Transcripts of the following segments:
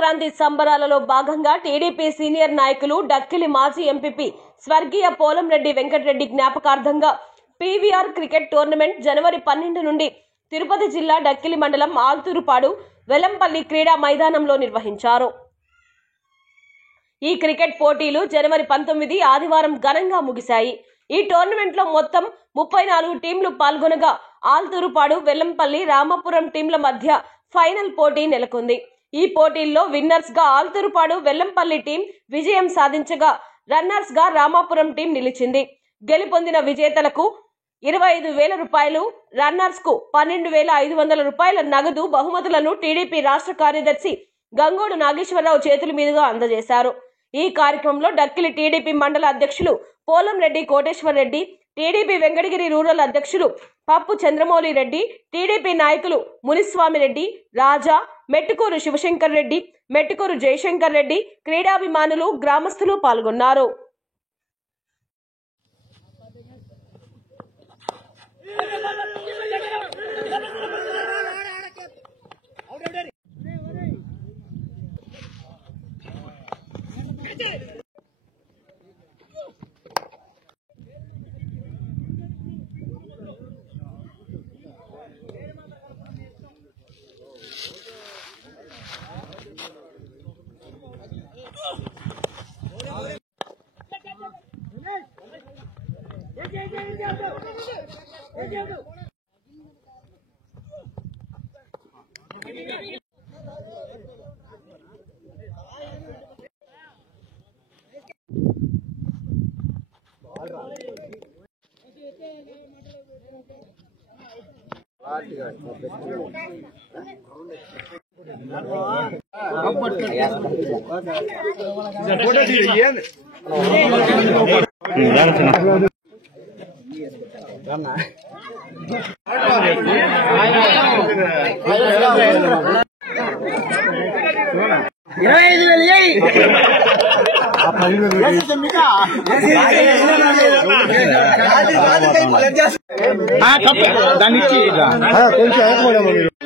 సంక్రాంతి సంబరాలలో భాగంగా TDP senior నాయకులు డక్కిలి మాజీ ఎంపీపీ స్వర్గీయ పోలంరెడ్డి వెంకటరెడ్డి జ్ఞాపకార్థంగా పీవీఆర్ క్రికెట్ టోర్నమెంట్ జనవరి 12 నుండి తిరుపతి జిల్లా డక్కిలి మండలం ఆల్తూరుపాడు వెల్లంపల్లి క్రీడా మైదానంలో నిర్వహించారు. ఈ క్రికెట్ పోటీలు జనవరి 19 ఆదివారం ఘనంగా ముగిశాయి. ఈ టోర్నమెంట్ లో మొత్తం 34 టీంలు పాల్గొనగా ఆల్తూరుపాడు, వెల్లంపల్లి, రామాపురం టీంల మధ్య ఫైనల్ పోటీ నెలకొంది. ఈ పోటీల్లో విన్నర్స్ గా ఆల్తూరుపాడు, వెల్లంపల్లి టీం విజయం సాధించగా రన్నర్స్ గా రామాపురం టీం నిలిచింది. గెలుపొందిన విజేతలకు 25,000 రూపాయలు, రన్నర్స్ కు 12,500 రూపాయల నగదు బహుమతులను టీడీపీ రాష్ట్ర కార్యదర్శి గంగోడు నాగేశ్వరరావు చేతుల మీదుగా అందజేశారు. ఈ కార్యక్రమంలో డక్కిలి టీడీపీ మండల అధ్యక్షులు పోలంరెడ్డి కోటేశ్వర్ రెడ్డి, టీడీపీ వెంకటగిరి రూరల్ అధ్యక్షులు పప్పు చంద్రమౌళి రెడ్డి, టీడీపీ నాయకులు మునిస్వామి రెడ్డి, రాజా, మెట్టుకూరు శివశంకర్ రెడ్డి, మెట్టుకూరు జయశంకర్ రెడ్డి, క్రీడాభిమానులు, గ్రామస్తులు పాల్గొన్నారు.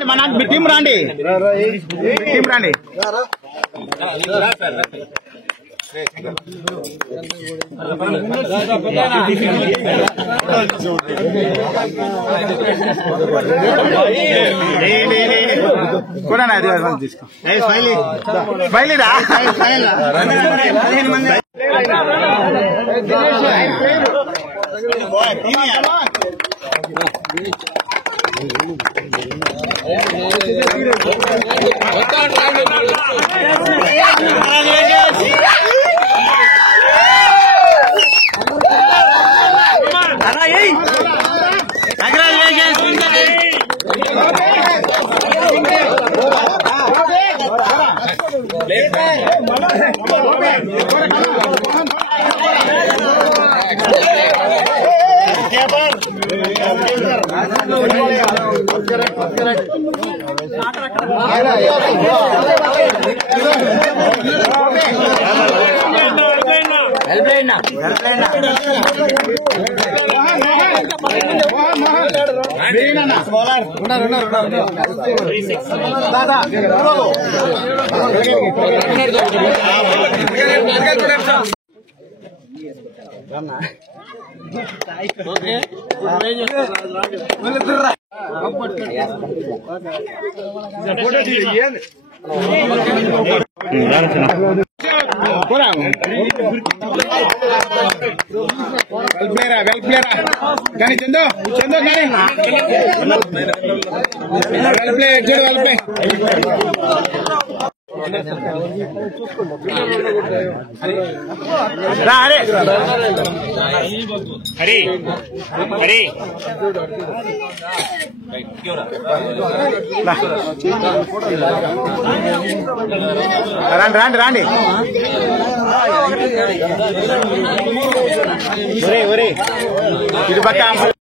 మన టీం రండి, టీం రండి. కూడా తీసుకో బయలురా. కానీ చందో చందో కానీ హరి హరి రాండి రాండి రాండి. ఒరే ఒరే ఇటు పక్క